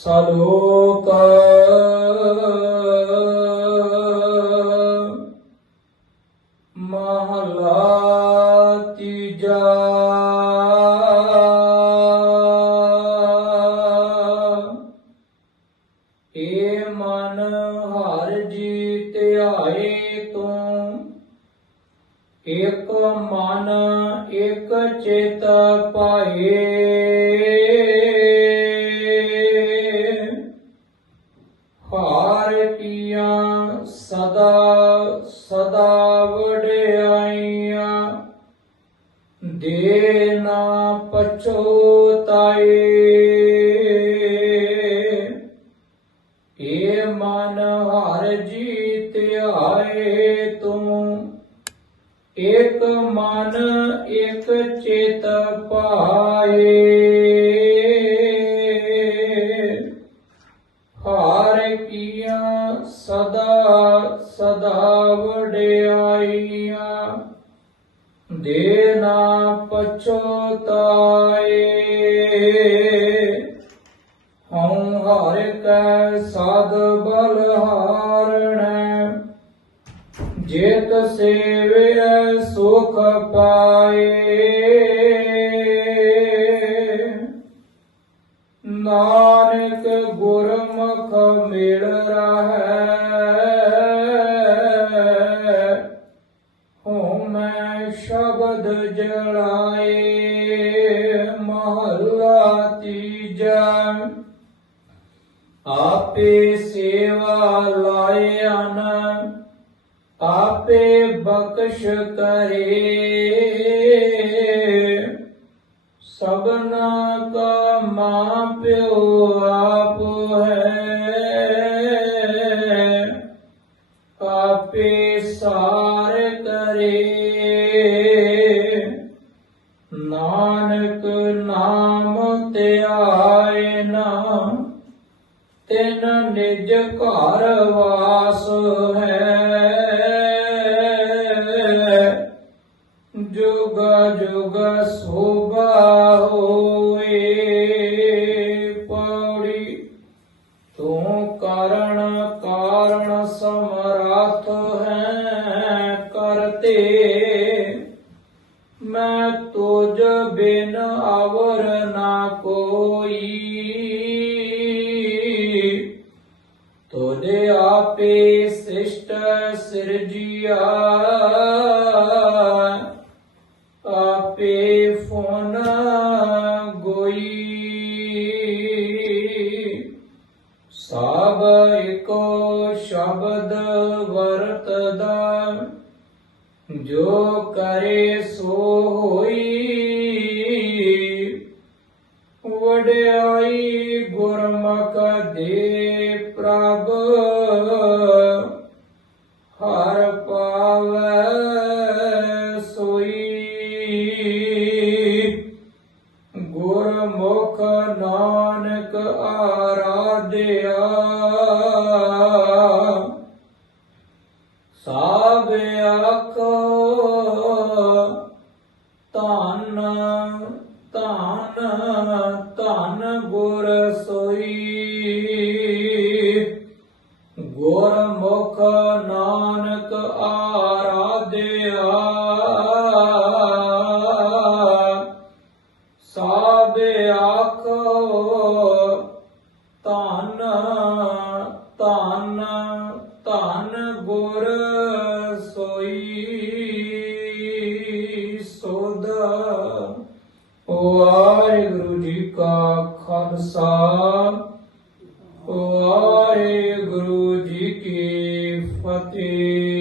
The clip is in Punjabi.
ਸਲੋਕ। ਮਹਲਾ ਤੀਜਾ। ਏ ਮਨ ਹਰ ਜੀ ਧਿਆਏ ਤੂੰ ਇਕ ਮਨ ਇਕ ਚਿਤ ਪਾਏ। ਹਾਰ ਸਦਾ ਸਦਾ ਵਡਿਆਈਆਂ। ਦੇ ਨਾ ਪਛੋਤਾਏ ਏ ਮਨ ਹਰ ਜੀਤ ਆਏ ਤੂੰ ਇਕ ਮਨ, ਇਕ ਚੇਤ ਪਾਏ। ਆਈਆਂ ਵਡਿਆਈਆਂ ਦੇ ਨਾ ਪਛੋਤਾਏ। ਹਉ ਹਰ ਕੈ ਸਾਧ ਬਲ ਹਾਰਣੈ। ਜੇਤ ਸੇਵਿਐ ਸੁਖ ਪਾਏ। ਨਾਨਕ ਗੁਰਮੁਖ ਮਿਲ। ਸ਼ਬਦ ਜਲਾਏ, ਮਹਲਾ ਤੀਜਾ ਆਪੇ ਸੇਵਾ ਲਾਇਨ ਆਪੇ ਬਖਸ਼ ਕਰੇ। ਸਭਨਾ ਕਾ ਮਾਂ ਪਿਓ ਆਪ ਹੈ, ਆਪੇ ਨਾਨਕ ਨਾਮ ਧਿਆਏ ਨਾ, ਤਿਨ ਨਿਜ ਘਰ ਵਾਸ ਹੈ। ਜੁਗ ਜੁਗ ਸੋਭਾ ਹੋਏ, ਪੌੜੀ ਤੂੰ ਕਾਰਣ ਕਾਰਣ ਸਮਰੱਥ ਹੈ ਕਰਤੇ ਆਪੇ ਸਿਸ਼ਟ ਸਿਰਜਿਆ ਆਪੇ ਫੋਨ ਗੋਈ। ਸਭ ਇੱਕੋ ਸ਼ਬਦ ਵਰਤਦਾ। ਜੋ ਕਰੇ ਸੋ ਹੋਈ। ਵਡਿਆਈ ਗੁਰਮੁਖ ਦੇ ਪ੍ਰਭ। ਧੰਨ ਧੰਨ ਗੁਰ ਸੋਈ। ਗੁਰਮੁਖ ਨਾਨਕ ਆਰਾਧਿਆ। ਸਾਬ ਆਖੋ ਧੰਨ ਧੰਨ ਧੰਨ ਗੁਰ ਸੋਈ। ਵਾਹਿਗੁਰੂ ਜੀ ਕੀ ਫਤਿਹ।